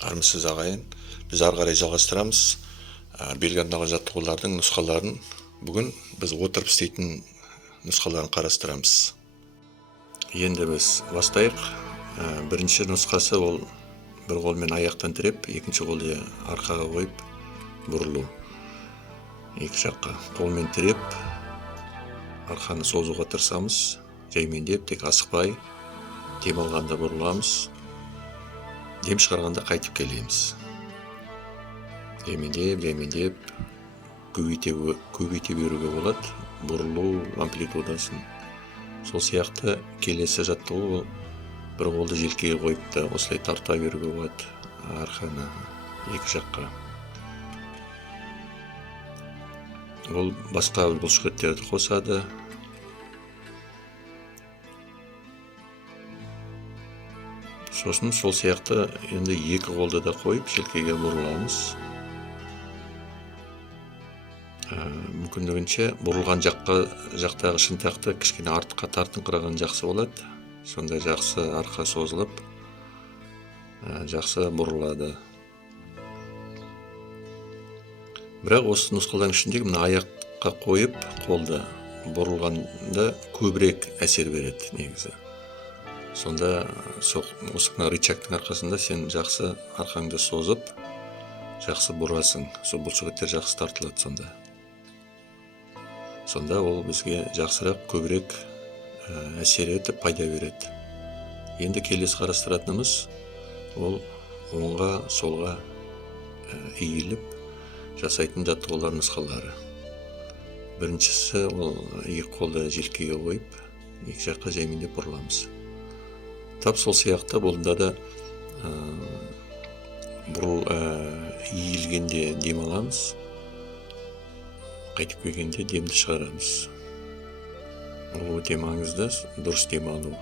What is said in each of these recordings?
Армысыз ағайын, біз ары қарай жалғастырамыз. Белгілі арналған жаттығулардың нұсқаларын бүгін біз отырып істейтін нұсқаларын қарастырамыз. Енді біз бастайық. Бірінші нұсқасы ол бір қолмен аяқтан тіреп, екінші қолды арқаға қойып бұрылу. Екі жаққа қолмен тіреп, арқаны созуға тырысамыз. Жаймендеп, тек асықпай, дем алғанда бұрыламыз. Дем шығарғанда қайтып келеміз. Жаймендеп, көбейте беруге болады. Бұрылу амплитудасын. Сол сияқты келесі жаттығу бір қолды желкеге қойып та осылай тарта беруге болады. Арқаны екі жаққа. Ол басқа бұлшықеттерді қосады. Сосын сол сияқты енді екі қолды да қойып желкеге бұрыламыз. Мүмкіндігінше бұрылған жақтағы шынтақты кішкене артқа тартыңқыраған жақсы болады. Сонда жақсы арқа созылып, жақсы бұрылады. Бірақ осы нұсқалардың ішіндегі мына аяққа қойып, қолды бұрылғанда көбірек әсер береді негізі. Сонда осы рычагтың арқасында сен жақсы арқаңды созып, жақсы бұрасың. Сол бұлшықеттер жақсы тартылады сонда. Сонда ол бізге жақсырақ, көбірек әсер етіп, пайда береді. Енді келесі қарастыратынымыз ол оңға, солға иіліп жасайтын жаттығулар нұсқалары. Біріншісі ол екі қолды желкеге қойып, екі жаққа жаймендеп бұрыламыз. Тап сол сияқты бұлда да иілгенде дем аламыз, қайтып келгенде демді шығарамыз. Ол өте маңызды, дұрыс дем алу.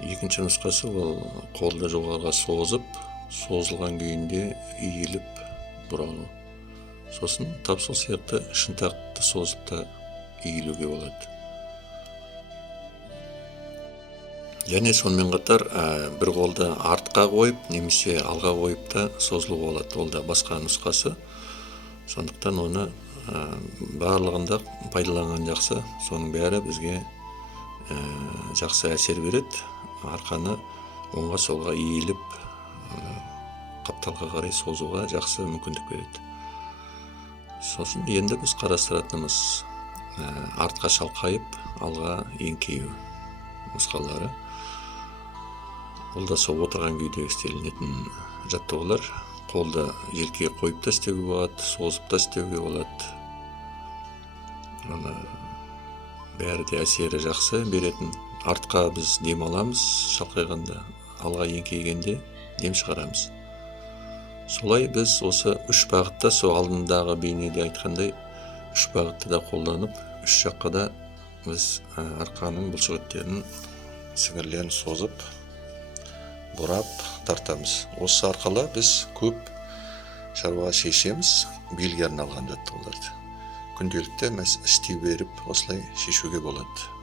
Екінші нұсқасы ол қолды жоғарыға созып, созылған күйінде иіліп бұралу. Сосын тап сол сияқты шынтақты созып та иілуге болады. Және сонымен қатар бір қолды артқа қойып, немесе алға қойып та созылуға болады. Ол да басқа нұсқасы. Сондықтан оны барлығында пайдаланған жақсы. Соның бәрі бізге жақсы әсер береді. Арқаны оңға солға иіліп, қапталға қарай созуға жақсы мүмкіндік береді. Сосын енді біз қарастыратынымыз артқа шалқайып, алға еңкею нұсқалары. Ол да сол отырған күйде істелінетін жаттығулар. Қолды желкеге қойып та істеуге болады, созып та істеуге болады. Бәрі де әсері жақсы беретін. Артқа біз дем аламыз, шалқайғанда, алға еңкейгенде дем шығарамыз. Солай біз осы үш бағытта, сол алдындағы бейнеде айтқандай, үш бағытты да қолданып, үш жаққа да біз арқаның бұлшықеттерінің сіңірлерін созып, бұрап тартамыз. Осы арқылы біз көп шаруа шешеміз, белге арналған жаттығуларды. Күнделікті істей беріп, осылай шешуге болады.